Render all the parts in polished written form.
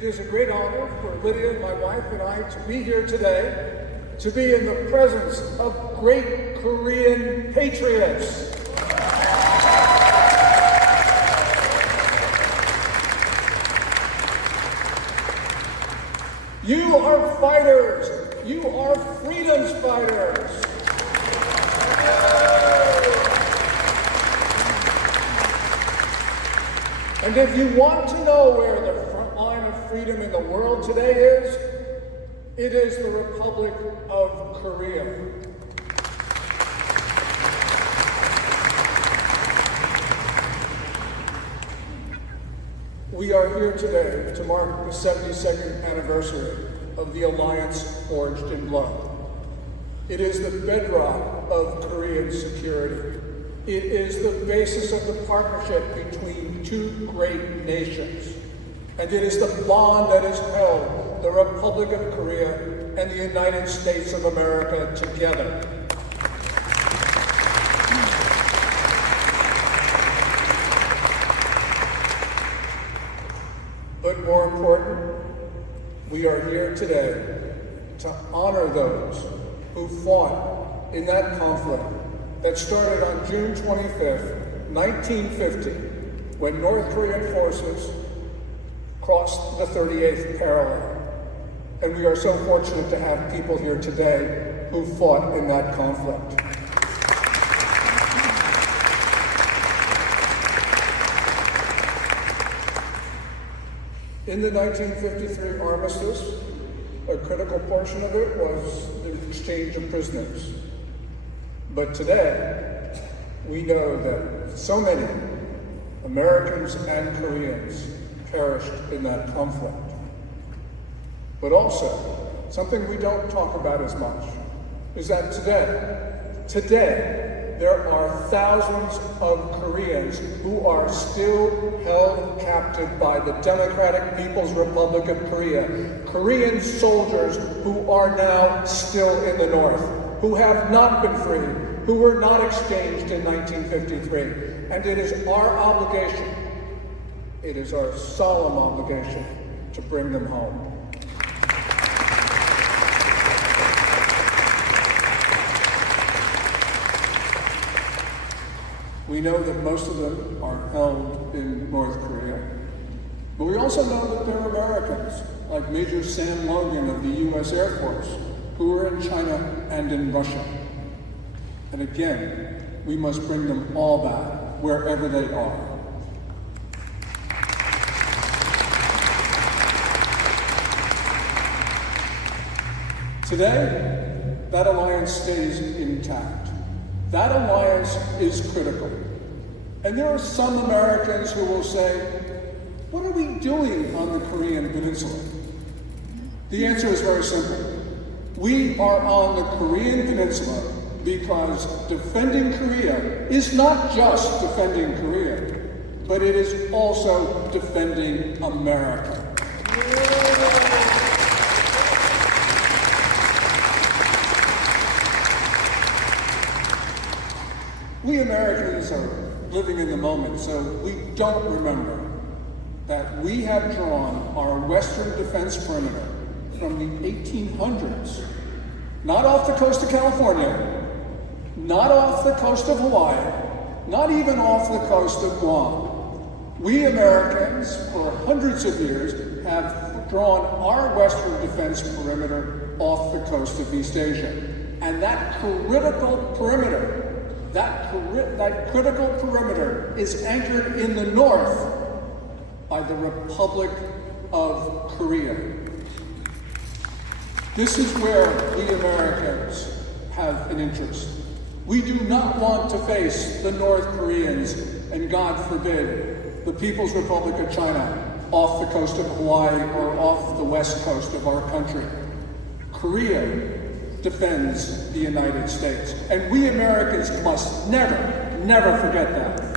It is a great honor for Lydia, my wife, and I to be here today, to be in the presence of great Korean patriots. You are fighters. You are freedom's fighters. And if you want to know where the front line of freedom in the world today is, it is the Republic of Korea. We are here today to mark the 72nd anniversary of the alliance forged in blood. It is the bedrock of Korean security. It is the basis of the partnership between two great nations. And it is the bond that has held the Republic of Korea and the United States of America together. But more important, we are here today to honor those who fought in that conflict that started on June 25th, 1950, when North Korean forces crossed the 38th parallel. And we are so fortunate to have people here today who fought in that conflict. In the 1953 armistice, a critical portion of it was the exchange of prisoners. But today, we know that so many Americans and Koreans perished in that conflict. But also, something we don't talk about as much is that today, there are thousands of Koreans who are still held captive by the Democratic People's Republic of Korea. Korean soldiers who are now still in the North, who have not been freed, who were not exchanged in 1953. And it is our obligation, it is our solemn obligation to bring them home. We know that most of them are held in North Korea, but we also know that they're Americans, like Major Sam Logan of the U.S. Air Force, who are in China and in Russia. And again, we must bring them all back, wherever they are. Today, that alliance stays intact. That alliance is critical. And there are some Americans who will say, what are we doing on the Korean Peninsula? The answer is very simple. We are on the Korean Peninsula because defending Korea is not just defending Korea, but it is also defending America. We Americans are living in the moment, so we don't remember that we have drawn our western defense perimeter from the 1800s, not off the coast of California, not off the coast of Hawaii, not even off the coast of Guam. We Americans, for hundreds of years, have drawn our western defense perimeter off the coast of East Asia. And that critical perimeter, that critical perimeter is anchored in the north by the Republic of Korea. This is where we Americans have an interest. We do not want to face the North Koreans and, God forbid, the People's Republic of China off the coast of Hawaii or off the west coast of our country. Korea defends the United States. And we Americans must never, never forget that.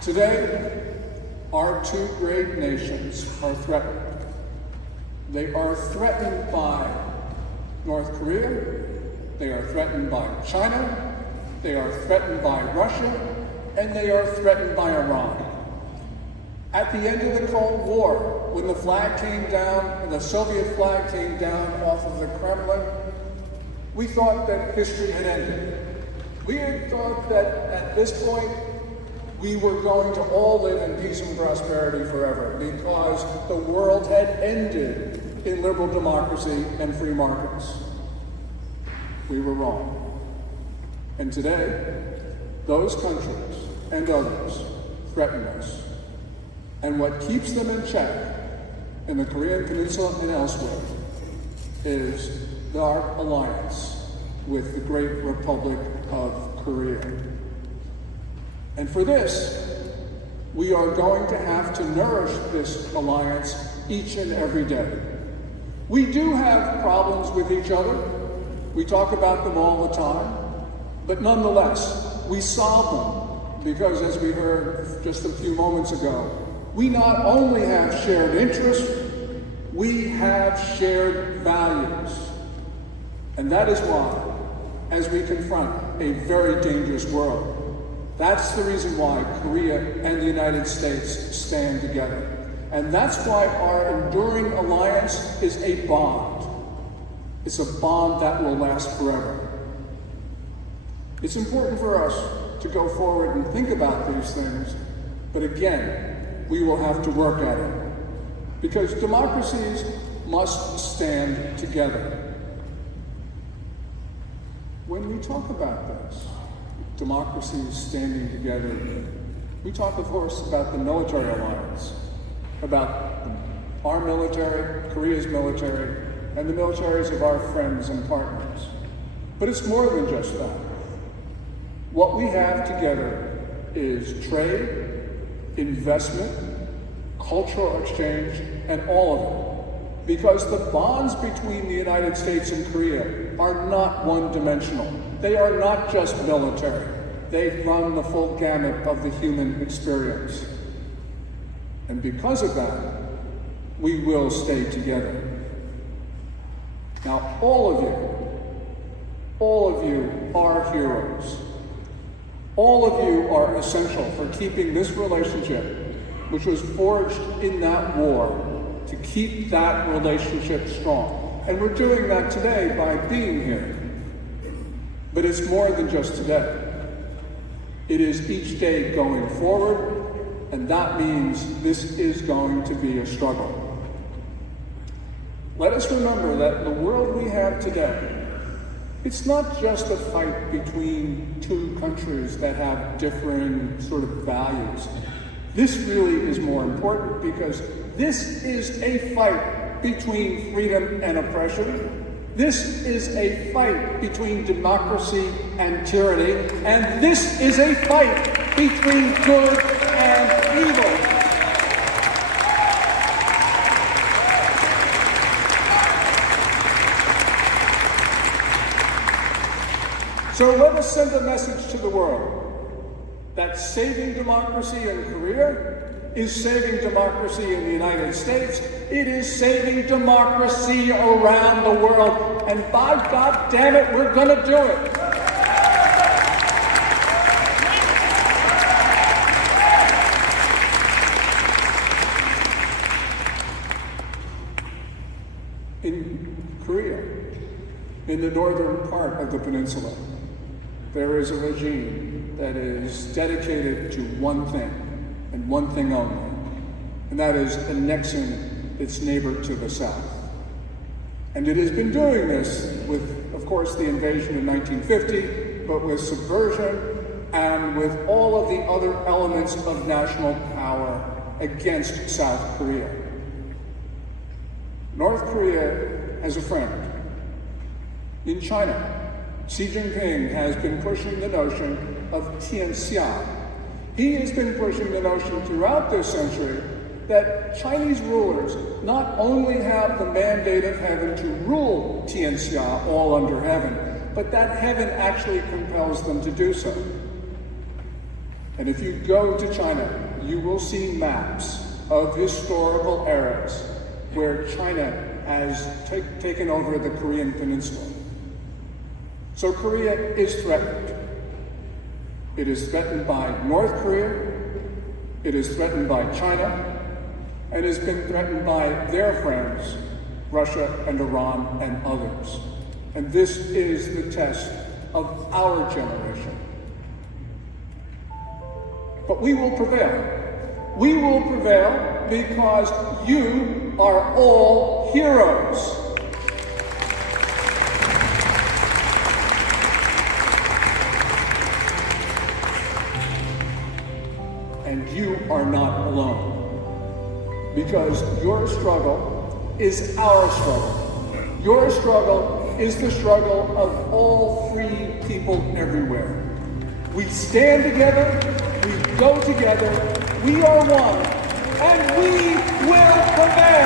Today, our two great nations are threatened. They are threatened by North Korea, they are threatened by China, They are threatened by Russia, and they are threatened by Iran. At the end of the Cold War, when the flag came down, when the Soviet flag came down off of the Kremlin, we thought that history had ended. We had thought that at this point, we were going to all live in peace and prosperity forever because the world had ended in liberal democracy and free markets. We were wrong. And today, those countries and others threaten us. And what keeps them in check in the Korean Peninsula and elsewhere is our alliance with the great Republic of Korea. And for this, we are going to have to nourish this alliance each and every day. We do have problems with each other. We talk about them all the time. But nonetheless, we solve them because, as we heard just a few moments ago, we not only have shared interests, we have shared values. And that is why, as we confront a very dangerous world, that's the reason why Korea and the United States stand together. And that's why our enduring alliance is a bond. It's a bond that will last forever. It's important for us to go forward and think about these things, but again, we will have to work at it. Because democracies must stand together. When we talk about this, democracies standing together, we talk, of course, about the military alliance, about our military, Korea's military, and the militaries of our friends and partners. But it's more than just that. What we have together is trade, investment, cultural exchange, and all of it. Because the bonds between the United States and Korea are not one-dimensional. They are not just military. They run the full gamut of the human experience. And because of that, we will stay together. Now, all of you are heroes. All of you are essential for keeping this relationship, which was forged in that war, to keep that relationship strong. And we're doing that today by being here. But it's more than just today. It is each day going forward, and that means this is going to be a struggle. Let us remember that the world we have today, it's not just a fight between two countries that have differing sort of values. This really is more important because this is a fight between freedom and oppression. This is a fight between democracy and tyranny. And this is a fight between good and evil. So let us send a message to the world that saving democracy in Korea is saving democracy in the United States. It is saving democracy around the world. And by God damn it, we're going to do it. In Korea, in the northern part of the peninsula, there is a regime that is dedicated to one thing, and one thing only, and that is annexing its neighbor to the south. And it has been doing this with, of course, the invasion in 1950, but with subversion and with all of the other elements of national power against South Korea. North Korea has a friend. In China, Xi Jinping has been pushing the notion of Tianxia. He has been pushing the notion throughout this century that Chinese rulers not only have the mandate of heaven to rule Tianxia, all under heaven, but that heaven actually compels them to do so. And if you go to China, you will see maps of historical eras where China has taken over the Korean Peninsula. So Korea is threatened. It is threatened by North Korea, it is threatened by China, and has been threatened by their friends, Russia and Iran and others. And this is the test of our generation. But we will prevail. We will prevail because you are all heroes. And you are not alone. Because your struggle is our struggle. Your struggle is the struggle of all free people everywhere. We stand together, we go together, we are one, and we will prevail.